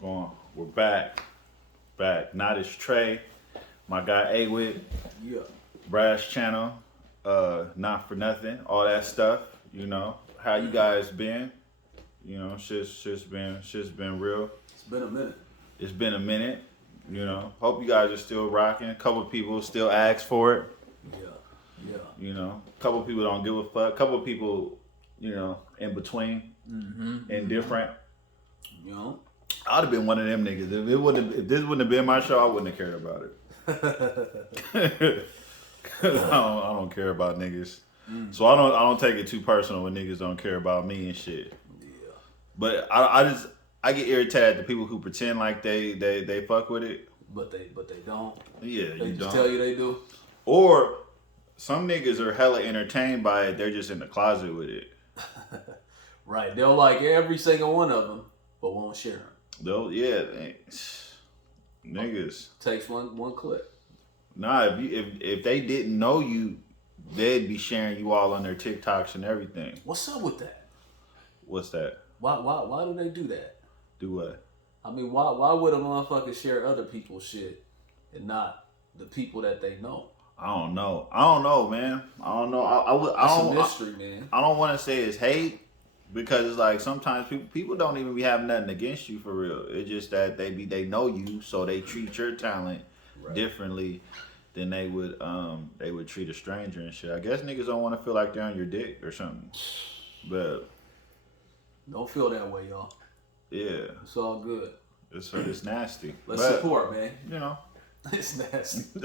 Going. We're back. Back. Not as Trey. My guy Awid. Yeah. Brash channel. Not for nothing. All that stuff. You know. How you guys been? You know, shit's been real. It's been a minute. It's been a minute. You know. Hope you guys are still rocking. A couple people still ask for it. Yeah. You know. A couple people don't give a fuck. A couple people, you know, in between. Indifferent. You know? I'd have been one of them niggas. If this wouldn't have been my show, I wouldn't have cared about it. Cause I don't care about niggas. So I don't take it too personal when niggas don't care about me and shit. Yeah. But I get irritated at the people who pretend like they fuck with it. But they don't. Yeah, They you just don't. tell you they do. Or some niggas are hella entertained by it. They're just in the closet with it. Right. They'll like every single one of them, but won't share them. Though, yeah, niggas. Takes one clip. Nah, if they didn't know you, they'd be sharing you all on their TikToks and everything. What's up with that? What's that? Why do they do that? Do what? I mean, why would a motherfucker share other people's shit and not the people that they know? I don't know, man. I don't know. I That's don't. a mystery, man. I don't want to say it's hate because it's like sometimes people don't even be having nothing against you for real. It's just that they know you, so they treat your talent differently than they would treat a stranger and shit. I guess niggas don't want to feel like they're on your dick or something. But Don't feel that way, y'all. yeah, It's all good. it's nasty. Let's But, support, man. you know. It's nasty.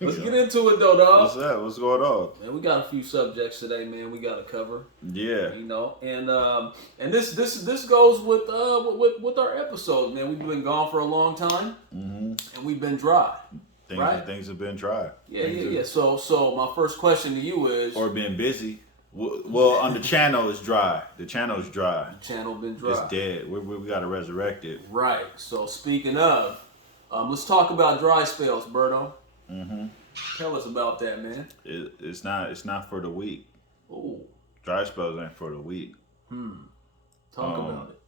Let's get into it though, dog. What's up? What's going on? Man, we got a few subjects today, man. We got to cover. Yeah. You know, and this goes with our episodes, man. We've been gone for a long time, and we've been dry. Things have been dry. Yeah. So my first question to you is, Or been busy. Well, on the channel is dry. The channel's dry. channel been dry? It's dead. We got to resurrect it. Right. So speaking of, let's talk about dry spells, Berto. Tell us about that, man. It's not for the weak. Ooh, Dry spells ain't for the weak. talk about it.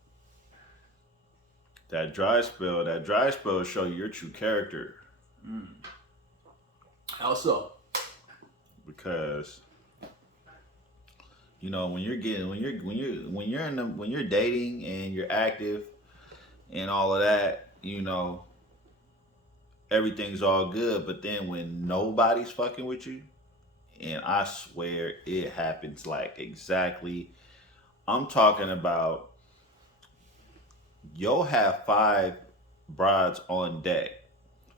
That dry spell show you your true character How so? because you know when you're dating and you're active and all of that, you know, everything's all good, but then when nobody's fucking with you, and I swear it happens like exactly, I'm talking about you'll have 5 brides on deck,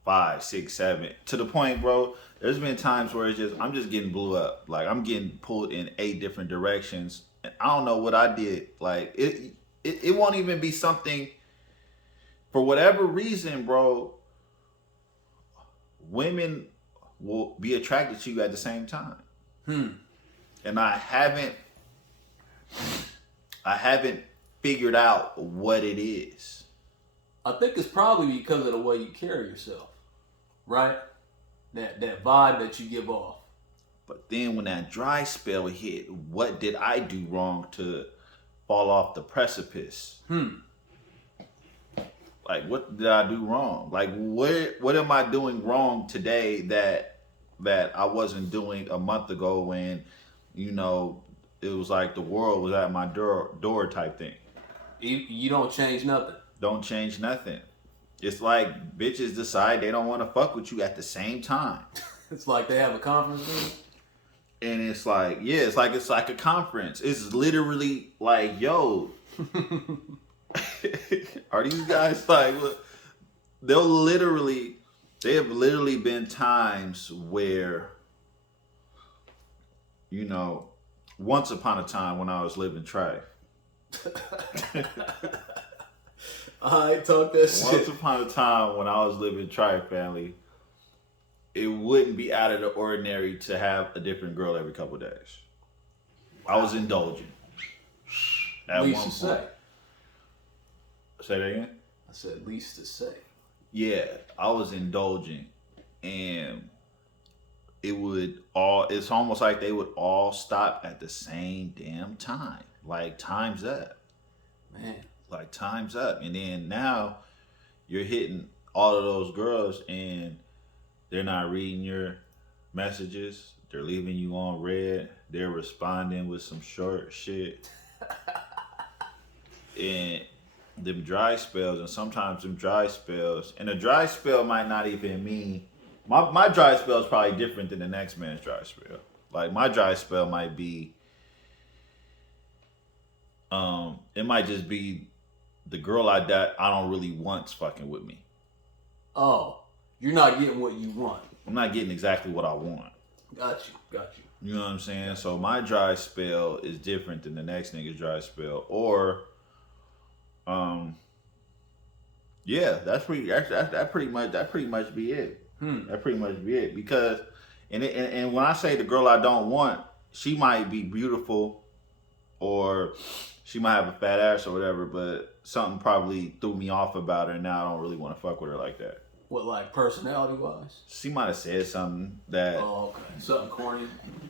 5, 6, 7, to the point, bro, there's been times where I'm just getting blew up. Like I'm getting pulled in 8 different directions and I don't know what I did. Like it won't even be something, for whatever reason, bro, women will be attracted to you at the same time. And I haven't figured out what it is. I think it's probably because of the way you carry yourself, right? That vibe that you give off. But then when that dry spell hit, what did I do wrong to fall off the precipice? Like, what did I do wrong? Like, what am I doing wrong today that I wasn't doing a month ago when, you know, it was like the world was at my door type thing. You don't change nothing. Don't change nothing. It's like bitches decide they don't want to fuck with you at the same time. It's like they have a conference meeting. And it's like, yeah, it's like a conference. It's literally like, yo, are these guys like, look, they have literally been times where, you know, once upon a time when I was living Trife. I talk that shit. Once upon a time when I was living Trife, family, it wouldn't be out of the ordinary to have a different girl every couple of days. I was indulging. At Least one to say. point. Say that again? I said least to say. Yeah, I was indulging, and it's almost like they would all stop at the same damn time. Like, time's up. Man, like time's up. And then now you're hitting all of those girls and they're not reading your messages. They're leaving you on red. They're responding with some short shit. And them dry spells, and sometimes them dry spells, and a dry spell might not even mean my dry spell is probably different than the next man's dry spell. Like my dry spell might be it might just be the girl I don't really want's fucking with me. Oh, you're not getting what you want. I'm not getting exactly what I want. Got you. You know what I'm saying? So my dry spell is different than the next nigga's dry spell. Or yeah, that pretty much be it. That pretty much be it. Because and when I say the girl I don't want, she might be beautiful or she might have a fat ass or whatever, but something probably threw me off about her and now I don't really want to fuck with her like that. What, like personality wise? She might have said something that Oh, okay. Something corny.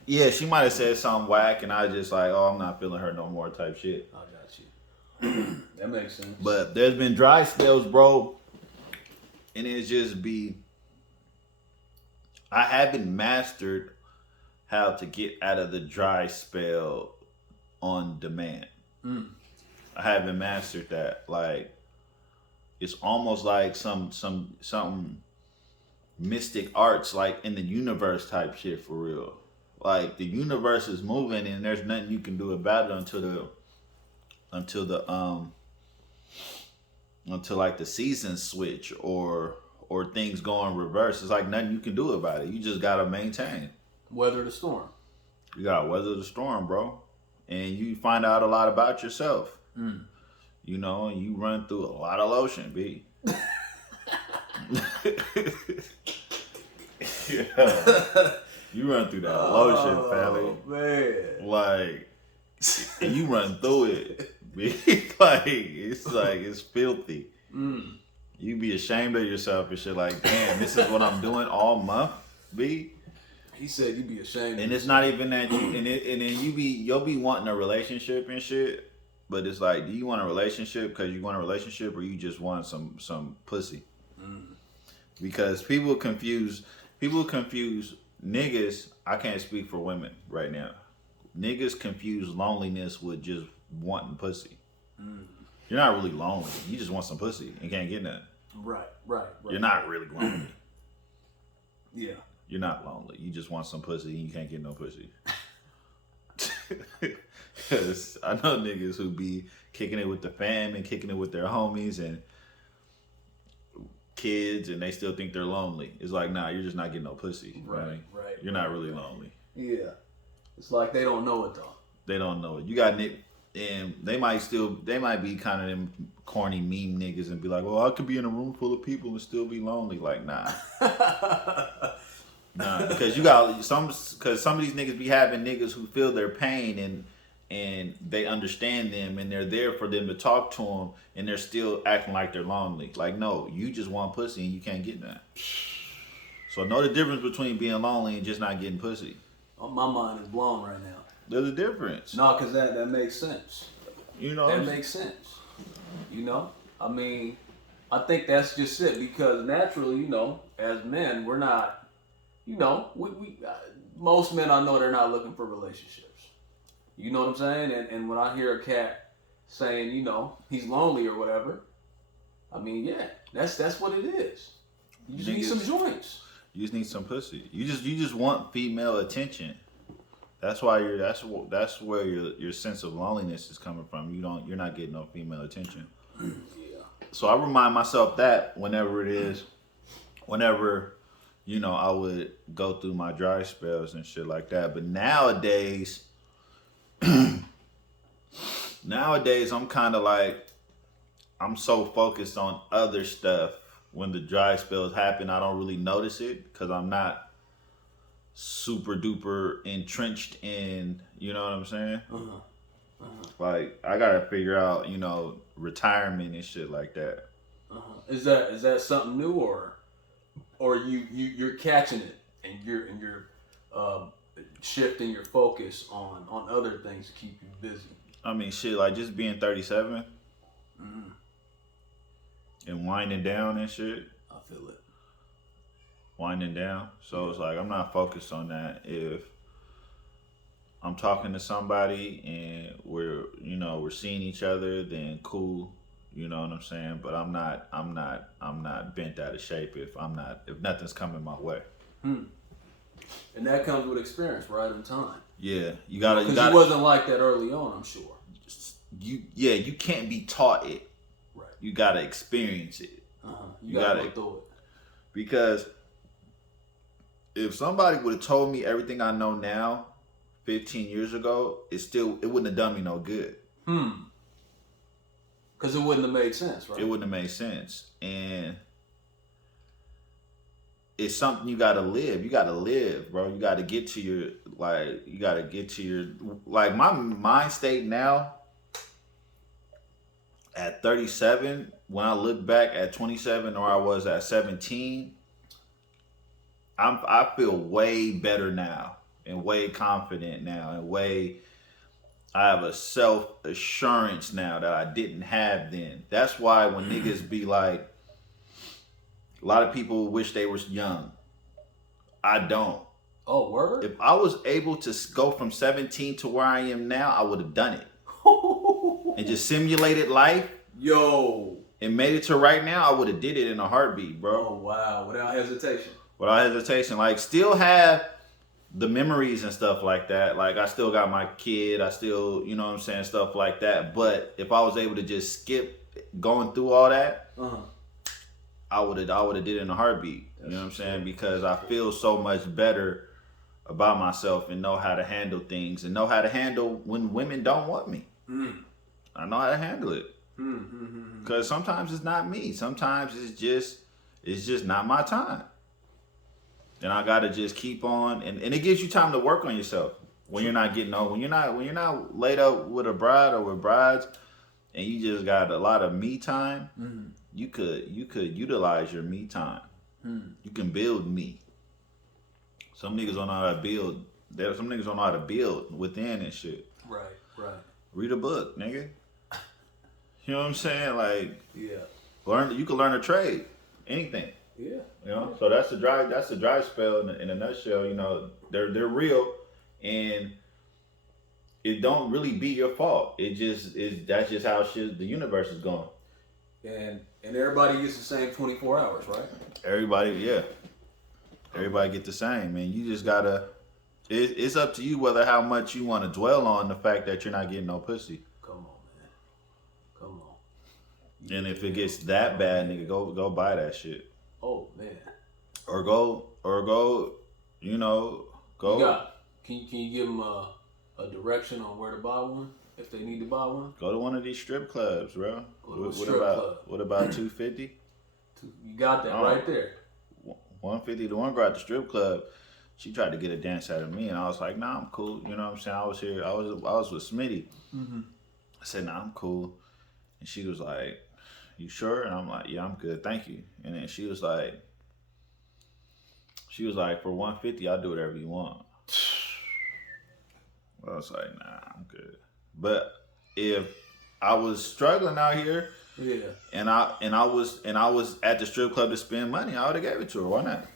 yeah, she might have said something whack and I just like, oh, I'm not feeling her no more type shit. I got you. That makes sense. But there's been dry spells, bro, and it's just I haven't mastered how to get out of the dry spell on demand. I haven't mastered that. Like, it's almost like some mystic arts, like in the universe type shit for real. Like the universe is moving and there's nothing you can do about it until like the seasons switch or things go in reverse. It's like nothing you can do about it. You just gotta maintain. Weather the storm. You gotta weather the storm, bro. And you find out a lot about yourself. You know, and you run through a lot of lotion, B. Yeah. You run through that lotion, family. Man. Like, and you run through it. It's filthy. You be ashamed of yourself and shit like, damn, this is what I'm doing all month, B. He said you'd be ashamed. And it's not even that you and then you'll be wanting a relationship and shit. But it's like, do you want a relationship because you want a relationship or you just want some pussy? Because people confuse niggas. I can't speak for women right now. Niggas confuse loneliness with just wanting pussy. You're not really lonely. You just want some pussy and can't get none. Right. You're not really lonely. Yeah. You're not lonely. You just want some pussy and you can't get no pussy. Cause I know niggas who be kicking it with the fam and kicking it with their homies and kids and they still think they're lonely. It's like, nah, you're just not getting no pussy. Right. You're not really lonely. Yeah. It's like they don't know it though. They don't know it. You got Nick and they might be kind of them corny meme niggas and be like, well, I could be in a room full of people and still be lonely. Like, nah. Nah, because some of these niggas be having niggas who feel their pain and they understand them and they're there for them to talk to them and they're still acting like they're lonely. Like, no, you just want pussy and you can't get none. So know the difference between being lonely and just not getting pussy. Oh, my mind is blown right now. There's a difference. No, because that makes sense. You know? That makes sense. You know? I mean, I think that's just it because naturally, you know, as men, we're not, you know, most men I know they're not looking for relationships. You know what I'm saying? And when I hear a cat saying, you know, he's lonely or whatever, I mean, yeah, that's what it is. You just need some joints. You just need some pussy. You just want female attention. That's why that's where your sense of loneliness is coming from. You're not getting no female attention. Yeah. So I remind myself that whenever, you know, I would go through my dry spells and shit like that. But nowadays I'm kind of like, I'm so focused on other stuff. When the dry spells happen, I don't really notice it because I'm not super duper entrenched in, you know what I'm saying? Like, I gotta figure out, you know, retirement and shit like that. Is that something new or you're catching it and you're shifting your focus on other things to keep you busy? I mean, shit, like just being 37, and winding down and shit. I feel it. Winding down. So it's like I'm not focused on that. If I'm talking to somebody and we're seeing each other, then cool. You know what I'm saying? But I'm not bent out of shape if nothing's coming my way. And that comes with experience, right, in time. Yeah, you gotta. Because it wasn't like that early on, I'm sure. You can't be taught it. Right. You gotta experience it. You gotta go through it. Because if somebody would have told me everything I know now 15 years ago, it wouldn't have done me no good. Because it wouldn't have made sense, right? It wouldn't have made sense. And it's something you gotta live. You gotta live, bro. You gotta get to your my mind state now at 37, when I look back at 27 or I was at 17, I feel way better now and way confident now and I have a self-assurance now that I didn't have then. That's why when niggas be like, a lot of people wish they were young. I don't. Oh, word? If I was able to go from 17 to where I am now, I would have done it. And just simulated life. Yo. And made it to right now, I would have did it in a heartbeat, bro. Oh, wow. Without hesitation. Without hesitation. Like, still have the memories and stuff like that. Like, I still got my kid. I still, you know what I'm saying, stuff like that. But if I was able to just skip going through all that, I would have did it in a heartbeat. You know what I'm saying? Because I feel so much better about myself and know how to handle things and know how to handle when women don't want me. I know how to handle it. Because sometimes it's not me. Sometimes it's just not my time. And I gotta just keep on, and it gives you time to work on yourself when you're not getting old. When you're not laid up with a bride or with brides, and you just got a lot of me time. You could utilize your me time. You can build me. Some niggas don't know how to build. Some niggas don't know how to build within and shit. Right. Read a book, nigga. You know what I'm saying? Like, yeah. You can learn a trade, anything. Yeah. You know, so that's the drive spell in a nutshell. You know, they're real, and it don't really be your fault. It just is. That's just how the universe is going. And everybody gets the same 24 hours, right? Everybody get the same, man. You just gotta. It's up to you whether how much you want to dwell on the fact that you're not getting no pussy. Come on, man. Come on. And if it gets that bad, nigga, go buy that shit. Oh man. Or go. You know, go. Can you give them a direction on where to buy one if they need to buy one? Go to one of these strip clubs, bro. What about 250? You got that right there. 150. The one girl at the strip club, she tried to get a dance out of me, and I was like, nah, I'm cool. You know what I'm saying? I was here. I was with Smitty. I said, nah, I'm cool. And she was like, you sure? And I'm like, yeah, I'm good. Thank you. And then she was like, for 150, I'll do whatever you want. I was like, nah, I'm good. But if I was struggling out here, and I was at the strip club to spend money, I would have gave it to her. Why not?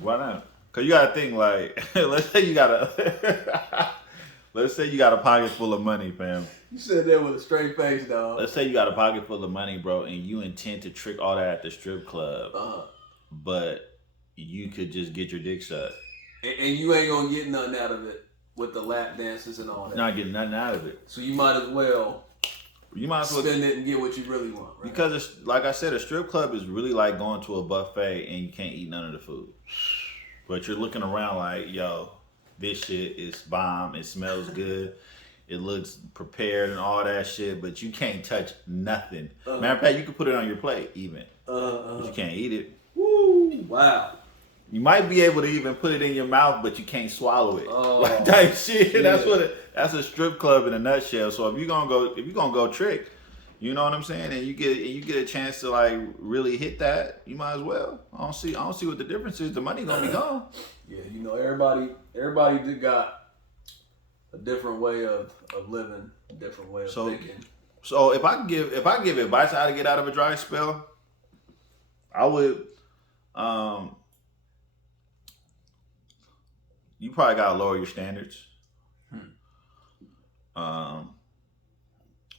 Why not? Cause you gotta think like, let's say you got a pocket full of money, fam. You said that with a straight face, dog. Let's say you got a pocket full of money, bro, and you intend to trick all that at the strip club, but you could just get your dick sucked. And you ain't gonna get nothing out of it with the lap dances and all that. You're not getting nothing out of it. So you might as well spend it and get what you really want, right? Because it's, like I said, a strip club is really like going to a buffet and you can't eat none of the food. But you're looking around like, yo, this shit is bomb. It smells good. It looks prepared and all that shit, but you can't touch nothing. Matter of fact, you can put it on your plate even. But you can't eat it. Woo! Wow. You might be able to even put it in your mouth, but you can't swallow it. Like that shit. Yeah. That's a strip club in a nutshell. So if you're gonna go trick, you know what I'm saying, and you get a chance to like really hit that, you might as well. I don't see what the difference is. The money gonna be gone. Yeah, you know, everybody did got a different way of living, a different way of thinking. So if I give advice how to get out of a dry spell, I would you probably gotta lower your standards. Um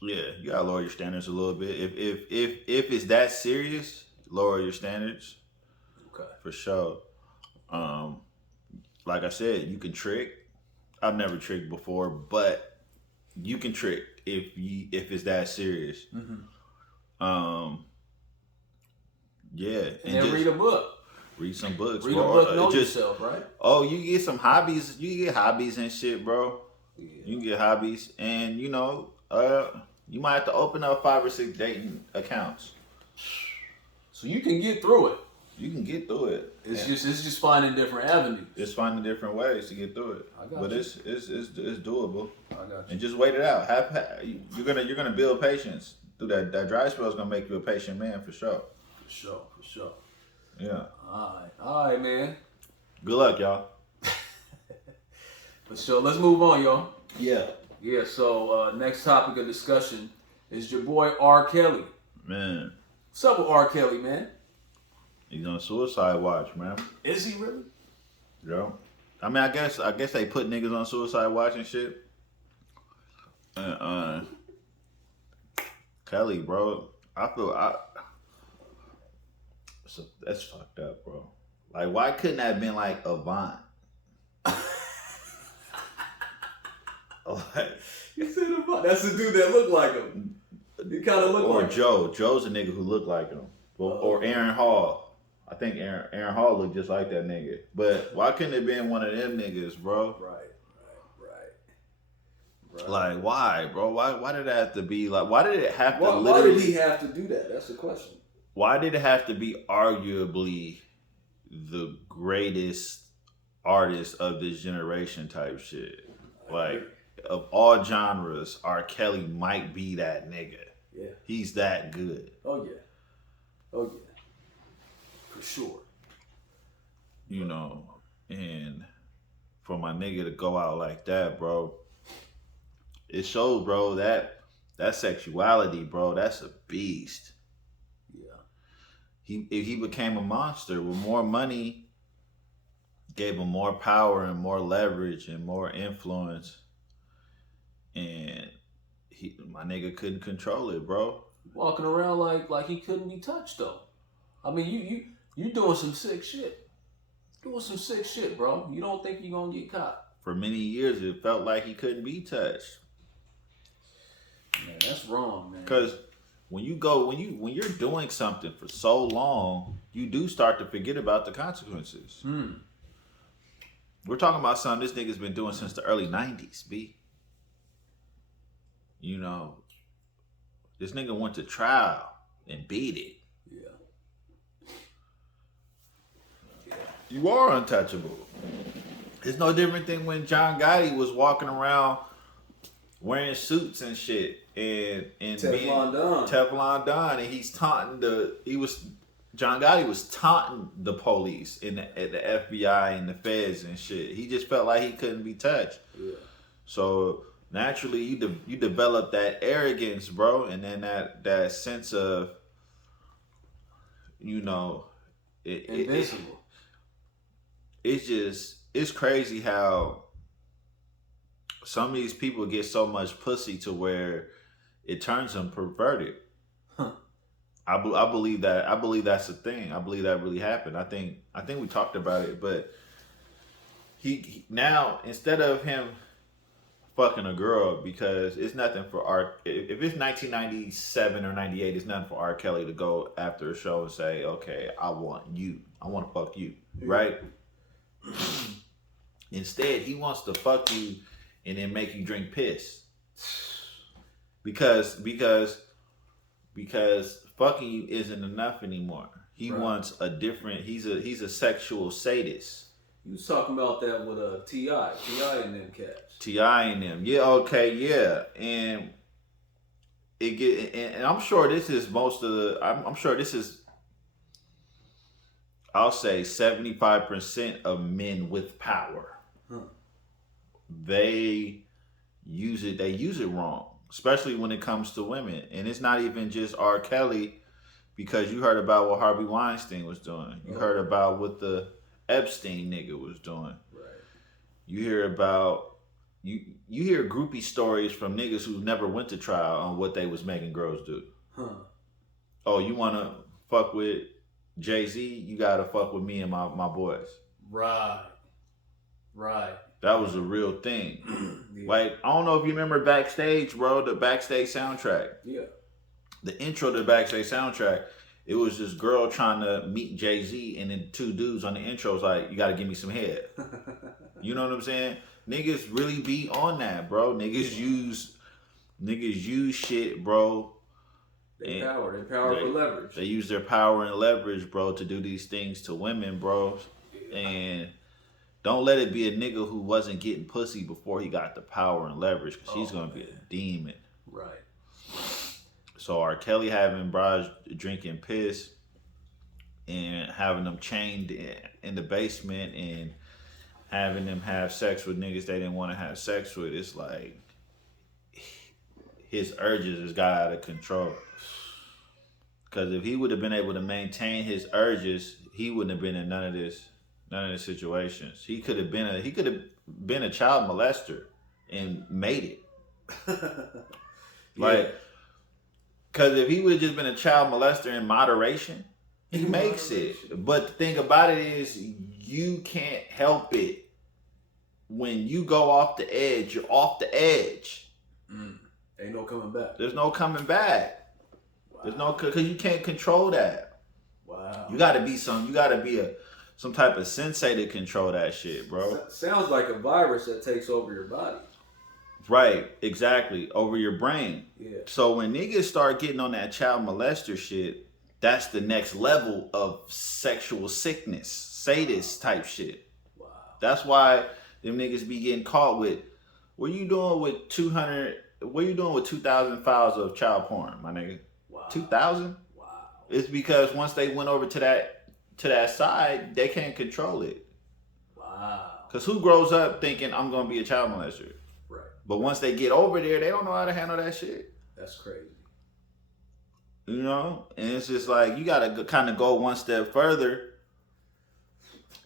yeah, you gotta lower your standards a little bit. If it's that serious, lower your standards Okay. for sure. Um like I said, you can trick. I've never tricked before, but you can trick if it's that serious. Um yeah, And then read a book. read some books. Read a bro. book, know yourself, right? Oh, you get some hobbies. You get hobbies and shit, bro. Yeah. You can get hobbies, and you know, you might have to open up 5 or 6 dating accounts. So you can get through it. You can get through it. It's just finding different avenues. It's finding different ways to get through it. I got but you. it's doable. I got you. And just wait it out. You're gonna build patience through that. That dry spell is gonna make you a patient man for sure. For sure. Yeah. All right, man. Good luck, y'all. For sure. Let's move on, y'all. Yeah. Yeah. So next topic of discussion is your boy R. Kelly. Man, What's up with R. Kelly, man? he's on suicide watch, man. Is he really? Yeah. I mean, I guess they put niggas on suicide watch and shit. Kelly, bro, so that's fucked up, bro. Like, why couldn't that have been like Avant? Like, You said about that's the dude that looked like him. He kind of looked or like Joe. Joe's a nigga who looked like him. Or Aaron Hall. I think Aaron Hall looked just like that nigga. But why couldn't it have been one of them niggas, bro? Right. Like, why, bro? Why did it have to be like? Why did it have to Why literally? did he have to do that? That's the question. Why did it have to be arguably the greatest artist of this generation type shit? Like, of all genres, R. Kelly might be that nigga. Yeah. He's that good. Oh yeah. For sure. You know, and for my nigga to go out like that, bro, it shows, bro, that sexuality, bro, that's a beast. Yeah. If he became a monster with more money, gave him more power and more leverage and more influence, and my nigga couldn't control it, bro. Walking around like he couldn't be touched though. I mean, you doing some sick shit. Doing some sick shit, bro. You don't think you're gonna get caught? For many years, it felt like he couldn't be touched. Man, that's wrong, man. Because when you're doing something for so long, you do start to forget about the consequences. We're talking about something this nigga's been doing since the early 90s, B. You know, this nigga went to trial and beat it. Yeah. You are untouchable. It's no different than when John Gotti was walking around wearing suits and shit and Teflon Don, and he's taunting John Gotti was taunting the police and the FBI and the feds and shit. He just felt like he couldn't be touched. Yeah. So naturally, you develop that arrogance, bro, and then that sense of, you know, Invincible. It's crazy how some of these people get so much pussy to where it turns them perverted. I believe that. I believe that's a thing. I believe that really happened. I think we talked about it, but he now, instead of him fucking a girl, because it's nothing for if it's 1997 or 98, it's nothing for R. Kelly to go after a show and say, okay, I want to fuck you, right? Instead, he wants to fuck you and then make you drink piss. Because fucking you isn't enough anymore. He wants a different. He's a sexual sadist. You was talking about that with T.I. and them cats. T.I. and them, yeah, okay, yeah, and and I'm sure this is most of the. I'm sure this is. I'll say 75% of men with power. They use it. They use it wrong. especially when it comes to women. And it's not even just R. Kelly, because you heard about what Harvey Weinstein was doing. You heard about what the Epstein nigga was doing. Right. You hear about you hear groupie stories from niggas who never went to trial on what they was making girls do. Huh. Oh, you wanna fuck with Jay-Z? You gotta fuck with me and my boys. Right. Right. That was a real thing. Yeah. Like, I don't know if you remember Backstage, bro, the Backstage soundtrack. Yeah. The intro to the Backstage soundtrack, it was this girl trying to meet Jay-Z, and then two dudes on the intro was like, you gotta give me some head. You know what I'm saying? Niggas really be on that, bro. Niggas use shit, bro. They power for leverage. They use their power and leverage, bro, to do these things to women, bro. And don't let it be a nigga who wasn't getting pussy before he got the power and leverage, because he's gonna be a demon. Right. So R. Kelly having bras drinking piss and having them chained in the basement and having them have sex with niggas they didn't want to have sex with, it's like his urges has got out of control. Because if he would have been able to maintain his urges, he wouldn't have been in none of the situations. He could have been a child molester and made it. Like, because if he would have just been a child molester in moderation, he makes it. But the thing about it is, you can't help it. When you go off the edge, you're off the edge. Ain't no coming back. There's no coming back. Wow. There's no, because you can't control that. Wow. You gotta be some type of sensei to control that shit, bro. Sounds like a virus that takes over your body. Right, exactly. Over your brain. Yeah. So when niggas start getting on that child molester shit, that's the next level of sexual sickness, sadist type shit. Wow. That's why them niggas be getting caught with, what you doing with 2,000 files of child porn, my nigga? Wow. 2,000? Wow. It's because once they went over to that side, they can't control it. Wow. Because who grows up thinking I'm gonna be a child molester? Right. But once they get over there, they don't know how to handle that shit. That's crazy. You know? And it's just like, you gotta kind of go one step further.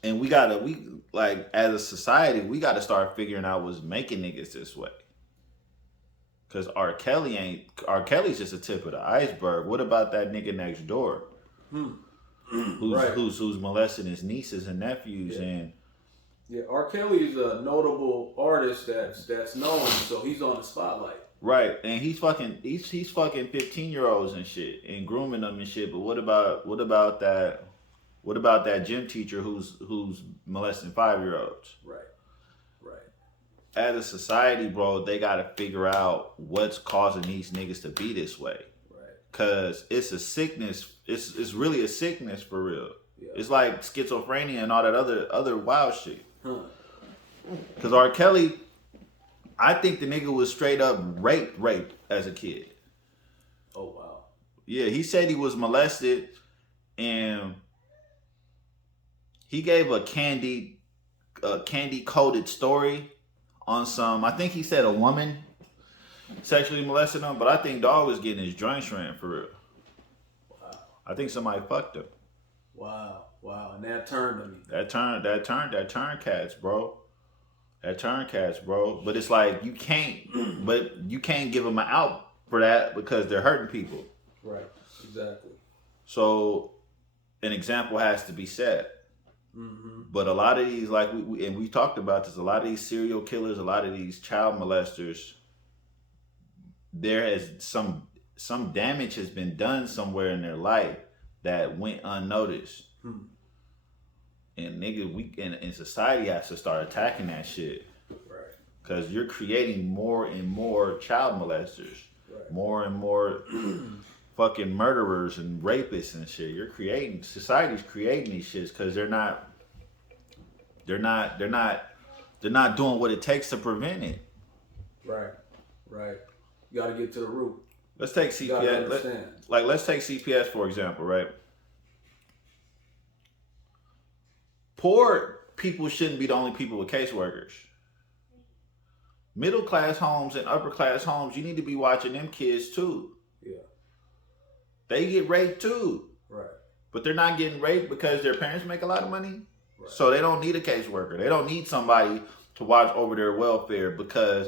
And we like, as a society, we gotta start figuring out what's making niggas this way. Cause R. Kelly's just a tip of the iceberg. What about that nigga next door? Who's molesting his nieces and nephews? And yeah, R. Kelly is a notable artist that's known, so he's on the spotlight. Right, and he's fucking 15-year-olds and shit and grooming them and shit. But what about that gym teacher who's molesting 5-year-olds? Right. As a society, bro, they gotta figure out what's causing these niggas to be this way. Right. Cause it's a sickness. It's really a sickness for real. Yeah. It's like schizophrenia and all that other wild shit. Huh. Cause R. Kelly, I think the nigga was straight up raped as a kid. Oh wow. Yeah, he said he was molested, and he gave a candy coated story on some. I think he said a woman sexually molested him, but I think dog was getting his joints ran for real. Wow. I think somebody fucked him. Wow. And that turned on me. That turn cats, bro. That turn cats, bro. But it's like you can't give them an out for that because they're hurting people. Right. Exactly. So an example has to be set. Mm-hmm. But a lot of these, like we talked about this, a lot of these serial killers, a lot of these child molesters, there has some damage has been done somewhere in their life that went unnoticed. And nigga, and society has to start attacking that shit. Right. Because you're creating more and more child molesters, right, more and more fucking murderers and rapists and shit. Society's creating these shits because they're not doing what it takes to prevent it. Right. You got to get to the root. Let's take CPS. Let's take CPS for example, right? Poor people shouldn't be the only people with caseworkers. Middle class homes and upper class homes, you need to be watching them kids too. Yeah. They get raped too. Right. But they're not getting raped because their parents make a lot of money. Right. So they don't need a caseworker. They don't need somebody to watch over their welfare because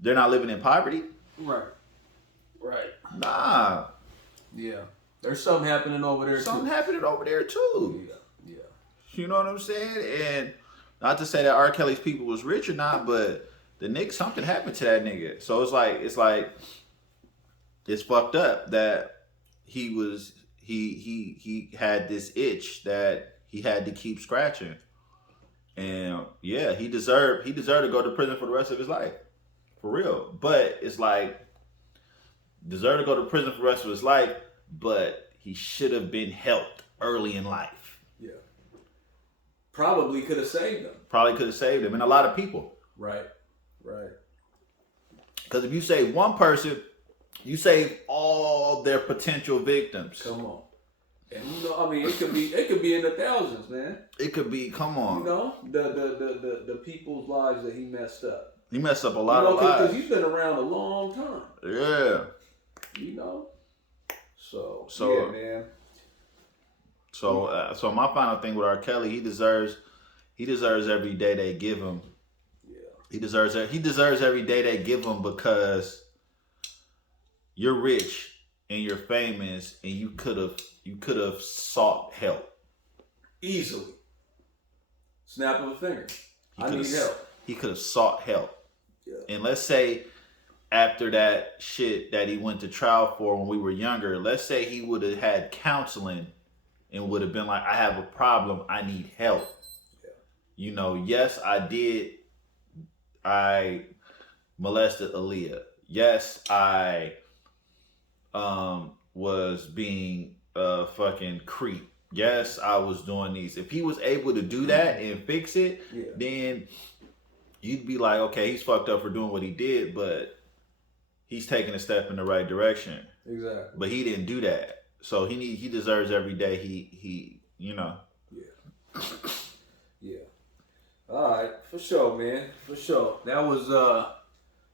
they're not living in poverty. Right. Right. Nah. Yeah. There's something happening over there Something too. happening over there too. Yeah. Yeah. You know what I'm saying? And not to say that R. Kelly's people was rich or not, but the nigga, something happened to that nigga. So it's fucked up that he had this itch that he had to keep scratching. And yeah, he deserved to go to prison for the rest of his life. For real. But it's like, deserved to go to prison for the rest of his life, but he should have been helped early in life. Yeah. Probably could have saved them. Probably could have saved him, and a lot of people. Right. Right. Because if you save one person, you save all their potential victims. Come on. And you know, I mean, it could be in the thousands, man. It could be, come on. You know, the people's lives that he messed up. He messed up a lot of lives. Because he's been around a long time. Yeah. You know. So So yeah, man. So my final thing with R. Kelly, he deserves every day they give him. Yeah. He deserves every day they give him because you're rich and you're famous and you could have sought help Easily. Snap of a finger. I need help. He could have sought help. Yeah. And let's say after that shit that he went to trial for when we were younger, let's say he would have had counseling and would have been like, I have a problem, I need help. Yeah. You know, yes, I molested Aaliyah. Yes, I was being a fucking creep. Yes, I was doing these. If he was able to do that and fix it, then you'd be like, okay, he's fucked up for doing what he did, but he's taking a step in the right direction. Exactly. But he didn't do that. So he deserves every day he you know. Yeah. Yeah. All right, for sure, man. For sure. That was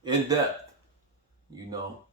in depth, you know.